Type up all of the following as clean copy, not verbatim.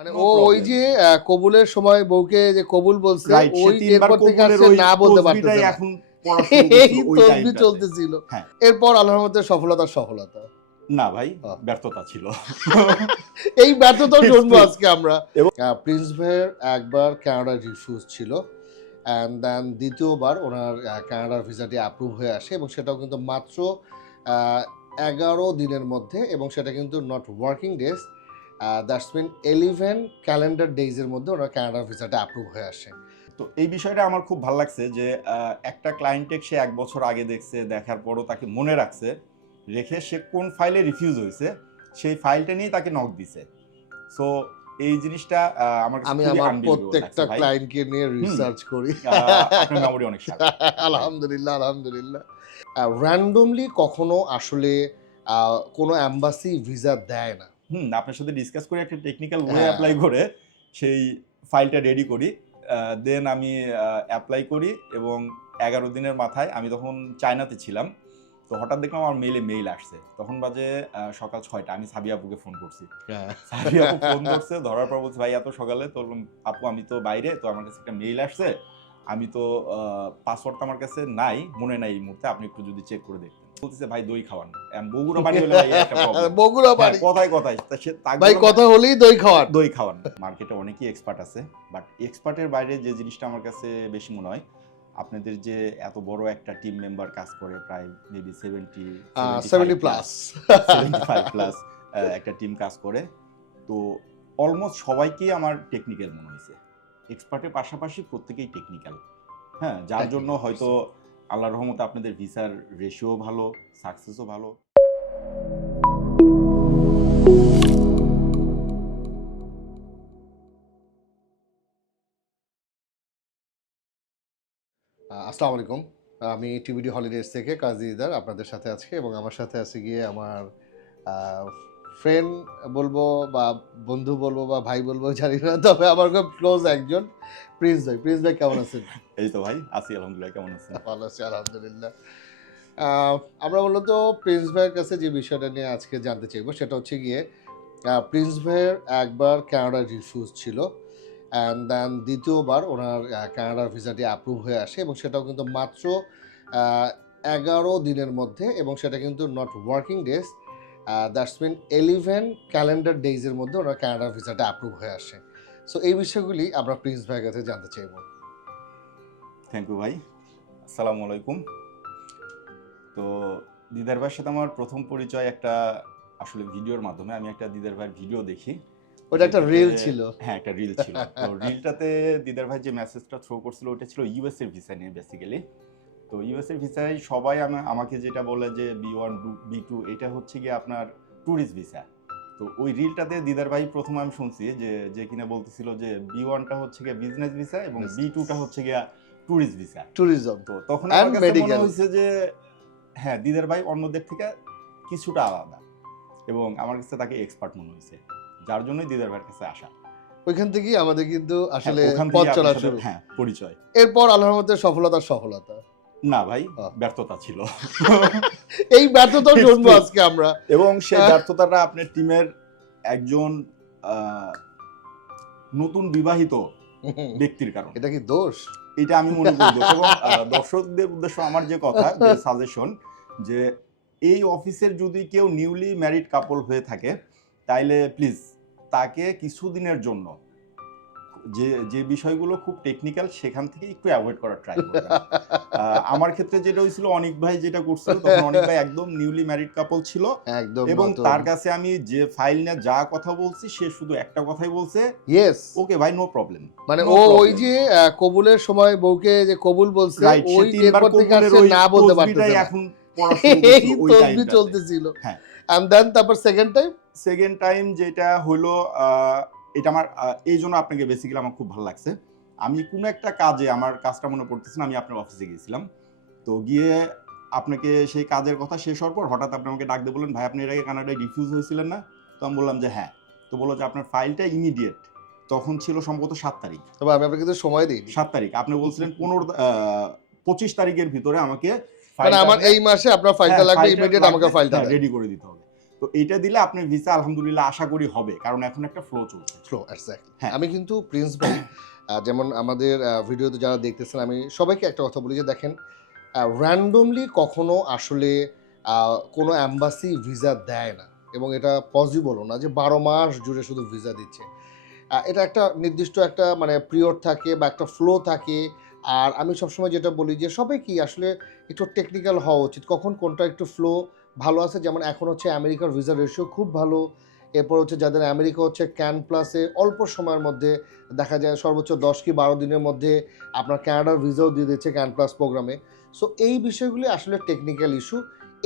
মানে নো ও ওই প্রবলেম। যে কবুলের সময় বউকে যে কবুল বলছে রাইট, সে ওই ৩ বার এরপর থেকে আর কবুলের সে ওই না বলতে তসবিহটাই পারতেছে না। এখন পড়া শুরু করছিল এই ওই তসবিহ টাইমটাতে। চলতেছিল। হ্যাঁ। এরপর আল্লাহর রহমতে সফলতা। না ভাই, আহ। ব্যর্থতা ছিল। এই ব্যর্থতাও শুনবো এক্সপেক্ট আজকে আমরা। এবং প্রিন্স ভাইয়ের একবার কানাডা রিফিউজ ছিল অ্যান্ড দেন দ্বিতীয়বার ওনার কানাডার ভিসাটি অ্যাপ্রুভ হয়ে আসে এবং সেটাও কিন্তু মাত্র 11 দিনের মধ্যে এবং সেটা কিন্তু not working days, that's mean 11 calendar ডেজের মধ্যে ওনার কানাডার ভিসাটা অ্যাপ্রুভ হয়ে আসে। তো এই বিষয়টা আমার খুব ভালো লাগছে যে একটা ক্লায়েন্টকে সে ১ বছর আগে দেখছে, দেখার পরও তাকে মনে রাখছে, রেখে সে কোন ফাইলে রিফিউজ হয়েছে সেই ফাইলটা নিয়ে তাকে নক দিছে। সো এই জিনিসটা আমার কাছে আমি খুবই আমার আনবিলিভেবল লাগছে প্রত্যেকটা ভাই। ক্লায়েন্টকে নিয়ে রিসার্চ করি। আপনার মেমোরি অনেক শার্প ভাই। আলহামদুলিল্লাহ। র্যান্ডমলি কখনো আসলে কোনো এম্বাসি ভিসা দেয় না। আপনার সাথে ডিসকাস করে একটা টেকনিক্যাল ওয়ে হ্যাঁ। অ্যাপ্লাই করে সেই ফাইলটা রেডি করি। দেন আমি অ্যাপ্লাই করি এবং ১১ দিনের মাথায় আমি তখন চায়নাতে ছিলাম। তো হঠাৎ দেখলাম আমার মেইল আসছে। তখন বাজে সকাল ৬টা। আমি সাবিয়া আপুকে ফোন করছি। সাবিয়া আপু ফোন ধরছে, ধরার পর বলছে, "ভাই এত সকালে?" তো বললাম, "আপু আমি তো বাইরে, তো আমার কাছে একটা মেইল আসছে। আমি তো পাসওয়ার্ড তো আমার কাছে নাই, মনে নাই এই মুহূর্তে। আপনি একটু যদি চেক করে দেখতেন।" বলতেছে, "ভাই দই খাওয়ান।" বগুড়া বাড়ি হলে ভাই একটা প্রবলেম। বগুড়া হ্যাঁ, বাড়ি। কথায় তা সে ভাই কথা হলেই দই খাওয়ান। দই খাওয়ান। মার্কেটে অনেকেই এক্সপার্ট আছে, বাট এক্সপার্টের বাইরে যে জিনিসটা আমার কাছে বেশি মনে হয়, আপনাদের যে এত বড় একটা টিম মেম্বার কাজ করে, প্রায় মেবি 70 প্লাস। 75 প্লাস একটা টিম কাজ করে। তো অলমোস্ট সবাইকেই আমার টেকনিক্যাল মনে হয়েছে। এক্সপার্টের পাশাপাশি প্রত্যেকেই টেকনিক্যাল। হ্যাঁ, যার জন্য হয়তো আল্লাহর রহমতে আপনাদের ভিসার রেশিও ভালো, সাকসেসও ভালো। আসসালামু আলাইকুম। আমি টিভিডি হলিডেজ থেকে কাজী ইদার আপনাদের সাথে আছি এবং আমার সাথে আছে গিয়ে আমার ফ্রেন্ড বলবো বা বন্ধু বলবো বা ভাই বলবো জানি না, তবে আমার খুব ক্লোজ একজন প্রিন্স ভাই। প্রিন্স ভাই কেমন আছেন? এই তো ভাই আছি আলহামদুলিল্লাহ, কেমন আছেন? ভালো আছি আলহামদুলিল্লাহ। আমরা মূলত প্রিন্স ভাইয়ের কাছে যে বিষয়টা নিয়ে আজকে জানতে চাইবো সেটা হচ্ছে গিয়ে প্রিন্স ভাইয়ের একবার কানাডা রিফিউজ ছিল অ্যান্ড দেন দ্বিতীয়বার ওনার কানাডার ভিসাটি অ্যাপ্রুভ হয়ে আসে এবং সেটাও কিন্তু মাত্র 11 দিনের মধ্যে এবং সেটা কিন্তু not working days, that's mean 11 calendar ডেজের মধ্যে ওনার কানাডার ভিসাটা অ্যাপ্রুভ হয়ে আসে। সো এই বিষয়গুলি আমরা প্রিন্স ভাইয়ের কাছে জানতে চাইবো। থ্যাংক ইউ ভাই। আসসালামু আলাইকুম। তো দিদার ভাইয়ের সাথে আমার প্রথম পরিচয় একটা আসলে ভিডিওর মাধ্যমে। আমি একটা দিদার ভাইয়ের ভিডিও দেখি। ওটা একটা রিল ছিল। হ্যাঁ, একটা রিল ছিল। তো রিলটাতে দিদার ভাই যে মেসেজটা থ্রো করছিল ওটা ছিল ইউএস এর ভিসা নিয়ে বেসিক্যালি। তো ইউএস এর ভিসায় সবাই আমাকে যেটা বলে যে B1 B2 এটা হচ্ছে গিয়ে আপনার ট্যুরিস্ট ভিসা। তো ওই রিলটাতে দিদার ভাই প্রথম আমি শুনছি যে কিনা বলতেছিল যে B1 টা হচ্ছে গিয়ে বিজনেস ভিসা এবং B2 টা হচ্ছে গিয়া ট্যুরিস্ট ভিসা। ট্যুরিজম তো তখন And আমার কাছে মনে medical. হয়েছে যে হ্যাঁ, দিদার ভাই অন্যদের থেকে কিছুটা আলাদা এবং আমার কাছে তাকে এক্সপার্ট মনে হয়েছে, যার জন্যই দিদার ভাইয়ের কাছে আসা। ওইখান থেকেই আমাদের কিন্তু আসলে ওখান পথ থেকে চলা আপনার সাথে শুরু। পরিচয়। এরপর আল্লাহর রহমতে সফলতা। না ভাই, আহ। ব্যর্থতা ছিল। এই ব্যর্থতাও শুনবো আজকে আমরা। এবং সেই ব্যর্থতাটা আপনার টিমের একজন নতুন বিবাহিত ব্যক্তির কারণে। এটা কি দোষ? এটা আমি মনে করি দোষ। এবং দর্শকদের উদ্দেশ্য আমার যে কথা, যে সাজেশন, যে এই অফিসের যদি কেউ নিউলি ম্যারিড কাপল হয়ে থাকে তাইলে প্লিজ তাকে কিছুদিনের জন্য যে বিষয়গুলো খুব টেকনিক্যাল সেখান থেকে একটু অ্যাভয়েড করার ট্রাই করবেন। আমার ক্ষেত্রে যেটা হয়েছিল, অনিক ভাই যেটা করছিল, তখন অনিক ভাই একদম নিউলি ম্যারিড কাপল ছিল একদম এবং নতুন। তার কাছে আমি যে ফাইল নিয়ে যা কথা বলছি সে শুধু একটা কথাই বলছে, ইয়েস। ওকে ভাই নো প্রবলেম। মানে ও ওই যে কবুলের সময় বউকে যে কবুল বলছে রাইট, সে ওই ৩ বার এরপর থেকে আর কবুলের সে ওই না বলতে তসবিহটাই পারতেছে না। এখন পড়া শুরু এই করছিল ওই তসবিহ টাইমটাতে। চলতেছিল। হ্যাঁ, এন্ড দেন তারপর সেকেন্ড টাইম যেটা হলো, এটা আমার এই জন্য আপনাকে বেসিক্যালি আমার খুব ভালো লাগছে। আমি কোনো একটা কাজে, আমার কাজটা মনে পড়তেছে না, আমি আপনার অফিসে গিয়েছিলাম। তো গিয়ে আপনাকে সেই কাজের কথা শেষ হওয়ার পর হঠাৎ আপনি আমাকে ডাক দিয়ে বললেন, "ভাই আপনি এর আগে কানাডায় রিফিউজ হয়েছিলেন না?" তো আমি বললাম যে হ্যাঁ। তো বললো যে আপনার ফাইলটা ইমিডিয়েট। তখন ছিল সম্ভবত 7 তারিখ। তবে আমি আপনাকে কিন্তু সময় দিই 7 তারিখ। আপনি বলছিলেন 25 তারিখের ভিতরে আমাকে মানে আমার এই মাসে আপনার ফাইলটা লাগবে, ইমিডিয়েট আমাকে ফাইলটা রেডি করে দিতে হবে। তো এইটা দিলে আপনার ভিসা আলহামদুলিল্লাহ আশা করি হবে, কারণ এখন একটা ফ্লো চলছে। Flow exactly. হ্যাঁ। আমি কিন্তু প্রিন্স ভাই যেমন আমাদের ভিডিওতে যারা দেখতেছেন আমি সবাইকে একটা কথা বলি যে দেখেন র্যান্ডমলি কখনো আসলে কোনো অ্যাম্বাসি ভিসা দেয় না এবং এটা পসিবলও না যে 12 মাস জুড়ে শুধু ভিসা দিচ্ছে। এটা একটা নির্দিষ্ট একটা মানে পিরিয়ড থাকে বা একটা ফ্লো থাকে। আর আমি সবসময় যেটা বলি যে সবাইকেই আসলে একটু টেকনিক্যাল হওয়া উচিত। কখন কোনটা একটু ফ্লো ভালো আছে, যেমন এখন হচ্ছে আমেরিকার ভিসা রেশিও খুব ভালো। এরপর হচ্ছে যাদের আমেরিকা হচ্ছে ক্যান প্লাসে অল্প সময়ের মধ্যে দেখা যায় সর্বোচ্চ 10 কি 12 দিনের মধ্যে আপনার কানাডার ভিসাও দিয়ে দিচ্ছে ক্যান প্লাস প্রোগ্রামে। সো এই বিষয়গুলি আসলে টেকনিক্যাল ইস্যু।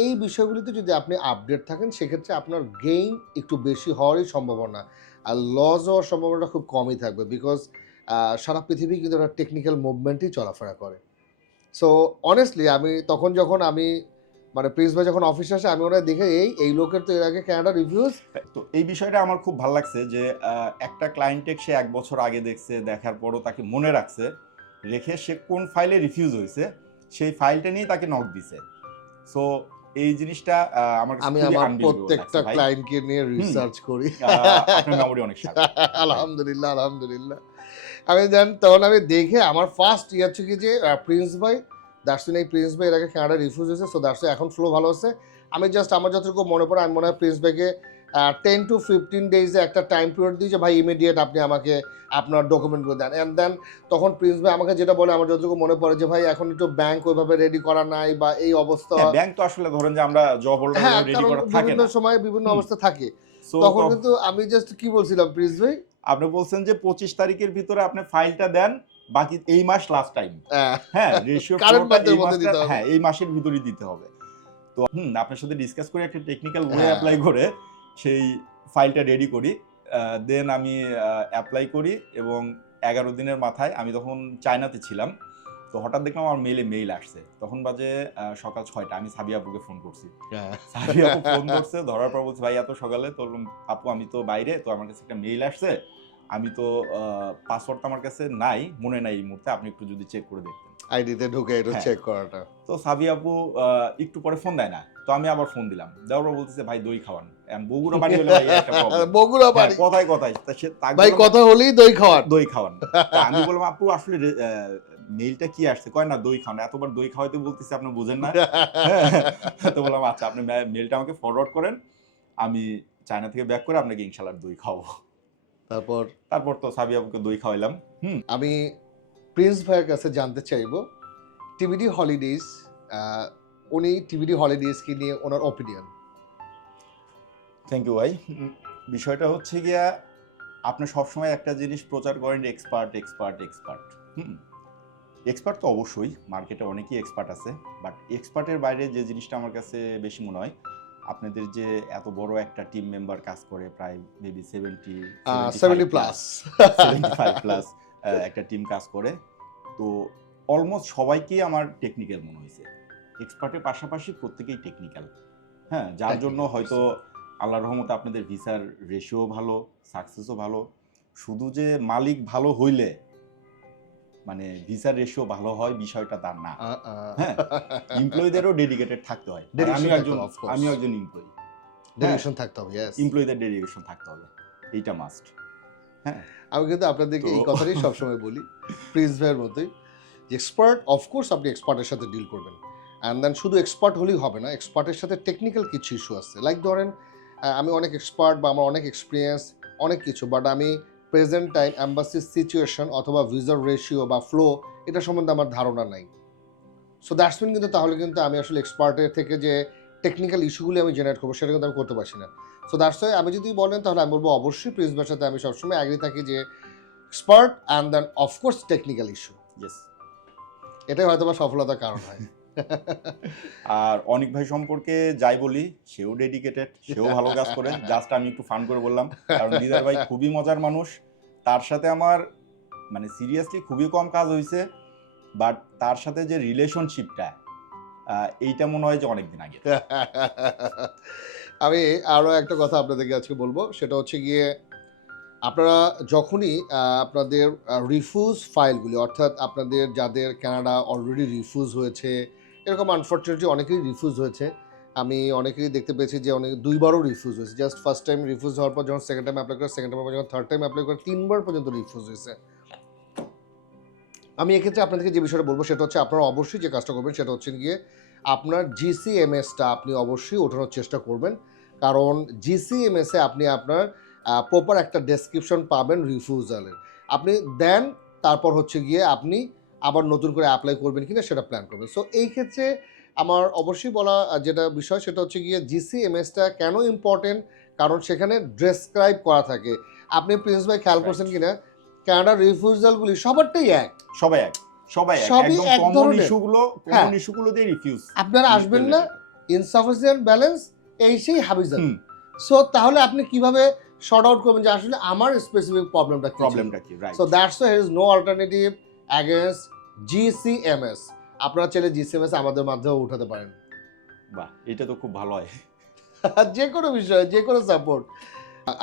এই বিষয়গুলিতে যদি আপনি আপডেট থাকেন সেক্ষেত্রে আপনার গেইন একটু বেশি হওয়ারই সম্ভাবনা। আর লস হওয়ার সম্ভাবনাটা খুব কমই থাকবে বিকজ সারা পৃথিবী কিন্তু একটা টেকনিক্যাল মুভমেন্টই চলাফেরা করে। সো অনেস্টলি আমি তখন যখন আমি মানে প্রিন্স ভাই যখন অফিসে আসে আমি ওনাকে দেখে এই লোকের তো এর আগে কানাডা রিভিউজ। তো এই বিষয়টা আমার খুব ভালো লাগছে যে একটা ক্লায়েন্টেক সে 1 বছর আগে দেখছে, দেখার পরও তাকে মনে রাখছে, রেখে সে কোন ফাইলে রিফিউজ হয়েছে সেই ফাইলটা নিয়ে তাকে নক দিছে। সো এই জিনিসটা আমার কাছে আমি খুবই আমার আনবিলিভেবল প্রত্যেকটা লাগছে ভাই। ক্লায়েন্টকে নিয়ে রিসার্চ করি। আপনার মেমোরি অনেক শার্প। আলহামদুলিল্লাহ, আলহামদুলিল্লাহ। আমি জান তখন আমি দেখে আমার ফার্স্ট ইয়ে হচ্ছে কি যে প্রিন্স ভাই দার্সিন এই প্রিন্স ভাই এর আগে কানাডা রিফিউজ হয়েছে। সো দার্সিন এখন ফ্লো ভালো আছে। আমি জাস্ট আমার যতটুকু মনে পড়ে আমি মনে হয় প্রিন্স ভাইকে 10 to 15 ডেজে একটা টাইম পিরিয়ড দিই যে ভাই ইমিডিয়েট আপনি আমাকে আপনার ডকুমেন্টগুলো দেন। অ্যান্ড দেন তখন প্রিন্স ভাই আমাকে যেটা বলে আমার যতটুকু মনে পড়ে যে ভাই এখন একটু ব্যাংক ওইভাবে রেডি করা নাই বা এই অবস্থা। হ্যাঁ, ব্যাংক তো আসলে ধরেন যে আমরা জব হোল্ডার হ্যাঁ, রেডি কারণ করা থাকে বিভিন্ন না। সময় বিভিন্ন হুম। অবস্থা থাকে। সো তখন কিন্তু আমি জাস্ট কি বলছিলাম প্রিন্স ভাই? আপনি বলছেন যে 25 তারিখের ভিতরে আপনি ফাইলটা দেন, বাকি এই মাস লাস্ট টাইম। হ্যাঁ, রেশিও কারেন্ট ফ্লোটা মান্থের এই মধ্যে মাসটা, দিতে হবে। হ্যাঁ এই মাসের ভিতরেই দিতে হবে। তো আপনার সাথে ডিসকাস করে একটা টেকনিক্যাল ওয়ে হ্যাঁ। অ্যাপ্লাই করে সেই ফাইলটা রেডি করি। দেন আমি অ্যাপ্লাই করি এবং 11 দিনের মাথায় আমি তখন চায়নাতে ছিলাম। তো হঠাৎ দেখলাম আমার মেইল আসছে। তখন বাজে সকাল 6টা। আমি সাবিয়া আপুকে ফোন করছি। সাবিয়া আপু ফোন ধরছে, ধরার পর বলছে, "ভাই এত সকালে?" তো বললাম, "আপু আমি তো বাইরে, তো আমার কাছে একটা মেইল আসছে। আমি তো পাসওয়ার্ডটা আমার কাছে নাই, মনে নাই এই মুহূর্তে। আপনি একটু যদি চেক করে দেখতেন।" আইডিতে ঢুকে এটা হ্যাঁ। চেক করাটা। তো সাবিয়া আপু একটু পরে ফোন দেয় না। তো আমি আবার ফোন দিলাম। দেওয়ার পর বলতেছে, "ভাই দই খাওয়ান।" বগুড়া বাড়ি হলে ভাই একটা প্রবলেম। বগুড়া হ্যাঁ, বাড়ি। কথায়। তা সে তাকে ভাই বললাম, কথা হলেই দই খাওয়ান। দই খাওয়ান। তা আমি বললাম, "আপু আসলে মেইলটা কি আসছে?" কয়, "না দই খাওয়ান। এতবার দই খাওয়াইতে বলতেছি আপনি বুঝেন না?" হ্যাঁ। তো বললাম, "আচ্ছা আপনি মেইলটা আমাকে ফরওয়ার্ড করেন। আমি চায়না থেকে ব্যাক করে আপনাকে ইনশাআল্লাহ দই খাওয়াবো।" তারপর তো সাবিয়া আপুকে দই খাওয়াইলাম। আমি প্রিন্স ভাইয়ের কাছে জানতে চাইবো টিভিডি হলিডেজ উনি টিভিডি হলিডেজকে নিয়ে ওনার ওপিনিয়ন। থ্যাংক ইউ ভাই। বিষয়টা হচ্ছে গিয়া আপনি সবসময় একটা জিনিস প্রচার করেন এক্সপার্ট। এক্সপার্ট তো অবশ্যই, মার্কেটে অনেকেই এক্সপার্ট আছে, বাট এক্সপার্টের বাইরে যে জিনিসটা আমার কাছে বেশি মনে হয়, আপনাদের যে এত বড় একটা টিম মেম্বার কাজ করে, প্রায় মেবি 70 প্লাস 75 প্লাস একটা টিম কাজ করে। তো অলমোস্ট সবাইকেই আমার টেকনিক্যাল মনে হয়েছে। এক্সপার্টের পাশাপাশি প্রত্যেকেই টেকনিক্যাল। হ্যাঁ, যার জন্য হয়তো আল্লাহর রহমতে আপনাদের ভিসার রেশিও ভালো, সাকসেসও ভালো। শুধু যে মালিক ভালো হইলে মানে ভিসার রেশিও ভালো হয় বিষয়টা তার না। হ্যাঁ, এমপ্লয়িদেরও ডেডিকেটেড থাকতে হয়। আমিও একজন এমপ্লয়ি। ডেডিকেশন থাকতে হবে। ইয়েস, এমপ্লয়িদের ডেডিকেশন থাকতে হবে, এইটা মাস্ট। হ্যাঁ, আমি কিন্তু আপনাদেরকে এই কথাটাই সবসময় বলি প্রিন্স ভাইয়ের মতোই যে এক্সপার্ট অফকোর্স আপনি এক্সপার্টের সাথে ডিল করবেন, অ্যান্ড দেন শুধু এক্সপার্ট হলেই হবে না, এক্সপার্টের সাথে টেকনিক্যাল কিছু ইস্যু আছে। লাইক ধরেন আমি অনেক এক্সপার্ট বা আমার অনেক এক্সপিরিয়েন্স অনেক কিছু, বাট আমি প্রেজেন্ট টাইম অ্যাম্বাসির সিচুয়েশন অথবা ভিসার রেশিও বা ফ্লো এটা সম্বন্ধে আমার ধারণা নাই। সো দ্যাটস মিন কিন্তু তাহলে কিন্তু আমি আসলে এক্সপার্টের থেকে যে টেকনিক্যাল ইস্যুগুলি আমি জেনারেট করবো সেটা কিন্তু আমি করতে পারছি না। সো দ্যাটস ওয়াই আমি যদি বলেন তাহলে আমি বলবো অবশ্যই প্রিন্স ভাইয়ের সাথে আমি সবসময় অ্যাগ্রি থাকি যে expert and then of course technical issue, yes. এটাই হয়তো বা সফলতার কারণ হয়। আর অনিক ভাই সম্পর্কে যাই বলি, সেও ডেডিকেটেড, সেও ভালো কাজ করে। জাস্ট আমি একটু ফান করে বললাম, কারণ দিদার ভাই খুবই মজার মানুষ। তার সাথে আমার মানে সিরিয়াসলি খুবই কম কাজ হয়েছে, বাট তার সাথে যে রিলেশনশিপটা এইটা মনে হয় যে অনেকদিন আগে। আমি আরও একটা কথা আপনাদেরকে আজকে বলবো, সেটা হচ্ছে গিয়ে আপনারা যখনই আপনাদের রিফিউজ ফাইলগুলি, অর্থাৎ আপনাদের যাদের কানাডা অলরেডি রিফিউজ হয়েছে, এরকম আনফর্চুনেটলি অনেকেই রিফিউজ হয়েছে, আমি অনেকেরই দেখতে পেয়েছি যে অনেক দুইবারও রিফিউজ হয়েছে, জাস্ট ফার্স্ট টাইম রিফিউজ হওয়ার পর যখন সেকেন্ড টাইম অ্যাপ্লাই করে, সেকেন্ড টাইম যখন থার্ড টাইম অ্যাপ্লাই করে, 3বার পর্যন্ত রিফিউজ হয়েছে। আমি এক্ষেত্রে আপনাদেরকে যে বিষয়টা বলবো সেটা হচ্ছে আপনারা অবশ্যই যে কাজটা করবেন সেটা হচ্ছে গিয়ে আপনার জিসিএমএসটা আপনি অবশ্যই ওঠানোর চেষ্টা করবেন, কারণ জিসিএমএসে আপনি আপনার প্রপার একটা ডেসক্রিপশন পাবেন রিফিউজালের, আপনি দেন তারপর হচ্ছে গিয়ে আপনি আবার নতুন করে অ্যাপ্লাই করবেন কিনা সেটা প্ল্যান করবেন। সো এই ক্ষেত্রে আমার অবশ্যই বলা যেটা বিষয় সেটা হচ্ছে গিয়ে জিসিএমএসটা কেন ইম্পর্টেন্ট, কারণ সেখানে ডেসক্রাইব করা থাকে। আপনি প্রিন্স ভাই খেয়াল করছেন কিনা, কানাডার রিফিউজালগুলি সবারটাই এক, সবাই এক, সবাই এক, সবই একদম এক কমন ধরনের। ইস্যুগুলো, হ্যাঁ। কমন ইস্যুগুলো দিয়ে রিফিউজ আপনারা আসবেন না ইনসাফিসিয়েন্ট ব্যালেন্স এই সেই হাবিজাবি। সো তাহলে আপনি কিভাবে শর্ট আউট করবেন যে আসলে আমার স্পেসিফিক প্রবলেমটা কি? প্রবলেমটা কি, right. So that's why here is no alternative against GCMS. আপনারা চাইলে জিসিএমএস আমাদের মাধ্যমে উঠাতে পারেন। বাহ, এটা তো খুব ভালো হয়। যে কোনো বিষয়ে যে কোনো সাপোর্ট।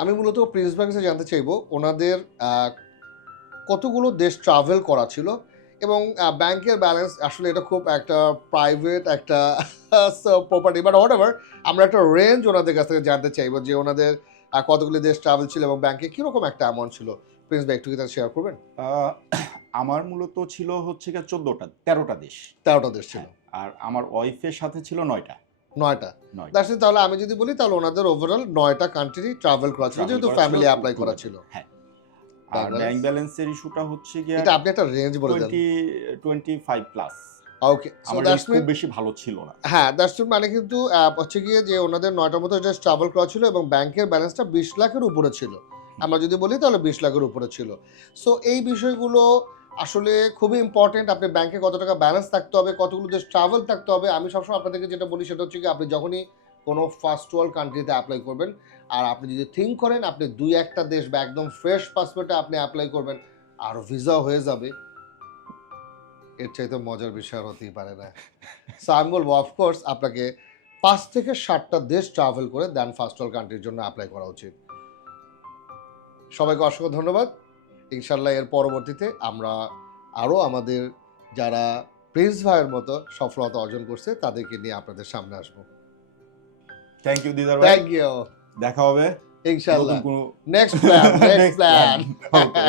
আমি মূলত প্রিন্স ভাইয়ের কাছে জানতে চাইবো ওনাদের কতগুলো দেশ ট্রাভেল করা ছিল এবং ব্যাংকের ব্যালেন্স, আসলে এটা খুব একটা প্রাইভেট একটা প্রপার্টি, বাট হোয়াট এভার, আমরা একটা রেঞ্জ ওনাদের কাছ থেকে জানতে চাইবো যে ওনাদের কতগুলো দেশ ট্রাভেল ছিল এবং ব্যাংকে কীরকম একটা অ্যামাউন্ট ছিল। প্রিন্স ভাই একটু কি তার শেয়ার করবেন? আমার মূলত ছিল হচ্ছে গিয়ে 13টা দেশ। 13টা দেশ ছিল। আর আমার ওয়াইফের সাথে ছিল 9টা। 9টা। তাহলে আমি যদি বলি তাহলে ওনাদের ওভারঅল 9টা কান্ট্রি ট্রাভেল করা ছিল, যেহেতু ফ্যামিলি অ্যাপ্লাই করা ছিল। হ্যাঁ। আর ব্যাংক ব্যালেন্সের ইস্যুটা হচ্ছে গিয়ে এটা আপনি একটা রেঞ্জ বলে দেন। 25 প্লাস। ওকে, সো আমার দ্যাটস খুব বেশি ভালো ছিল না। হ্যাঁ, দ্যাটস মানে কিন্তু হচ্ছে গিয়ে যে ওনাদের 9টার মতো জাস্ট ট্রাভেল করা ছিল এবং ব্যাংকের ব্যালেন্সটা 20 লাখের উপরে ছিল। আমরা যদি বলি তাহলে 20 লাখের উপরে ছিল। সো এই বিষয়গুলো আসলে খুবই ইম্পর্টেন্ট। আপনি ব্যাংকে কত টাকা ব্যালেন্স থাকতে হবে, কতগুলো দেশ ট্রাভেল থাকতে হবে। আমি সবসময় আপনাদেরকে যেটা বলি সেটা হচ্ছে কি, আপনি যখনই কোনো ফার্স্ট ওয়ার্ল্ড কান্ট্রিতে অ্যাপ্লাই করবেন আর আপনি যদি থিঙ্ক করেন আপনি 2-1টা দেশ বা একদম ফ্রেশ পাসপোর্টে আপনি অ্যাপ্লাই করবেন আর ভিসা হয়ে যাবে, এর চাইতে মজার বিষয় আর হতেই পারে না। সো আমি বলবো অফকোর্স আপনাকে 5 থেকে 7টা দেশ ট্রাভেল করে দেন ফার্স্ট ওয়ার্ল্ড কান্ট্রির জন্য অ্যাপ্লাই করা উচিত। সবাইকে অসংখ্য ধন্যবাদ। ইনশাল্লাহ এর পরবর্তীতে আমরা আরও আমাদের যারা প্রিন্স ভাইয়ের মতো সফলতা অর্জন করছে তাদেরকে নিয়ে আপনাদের সামনে আসবো। থ্যাংক ইউ দিদার ভাই। Thank you. দেখা হবে ইনশাল্লাহ। নতুন কোনো নেক্সট প্ল্যান। ওকে।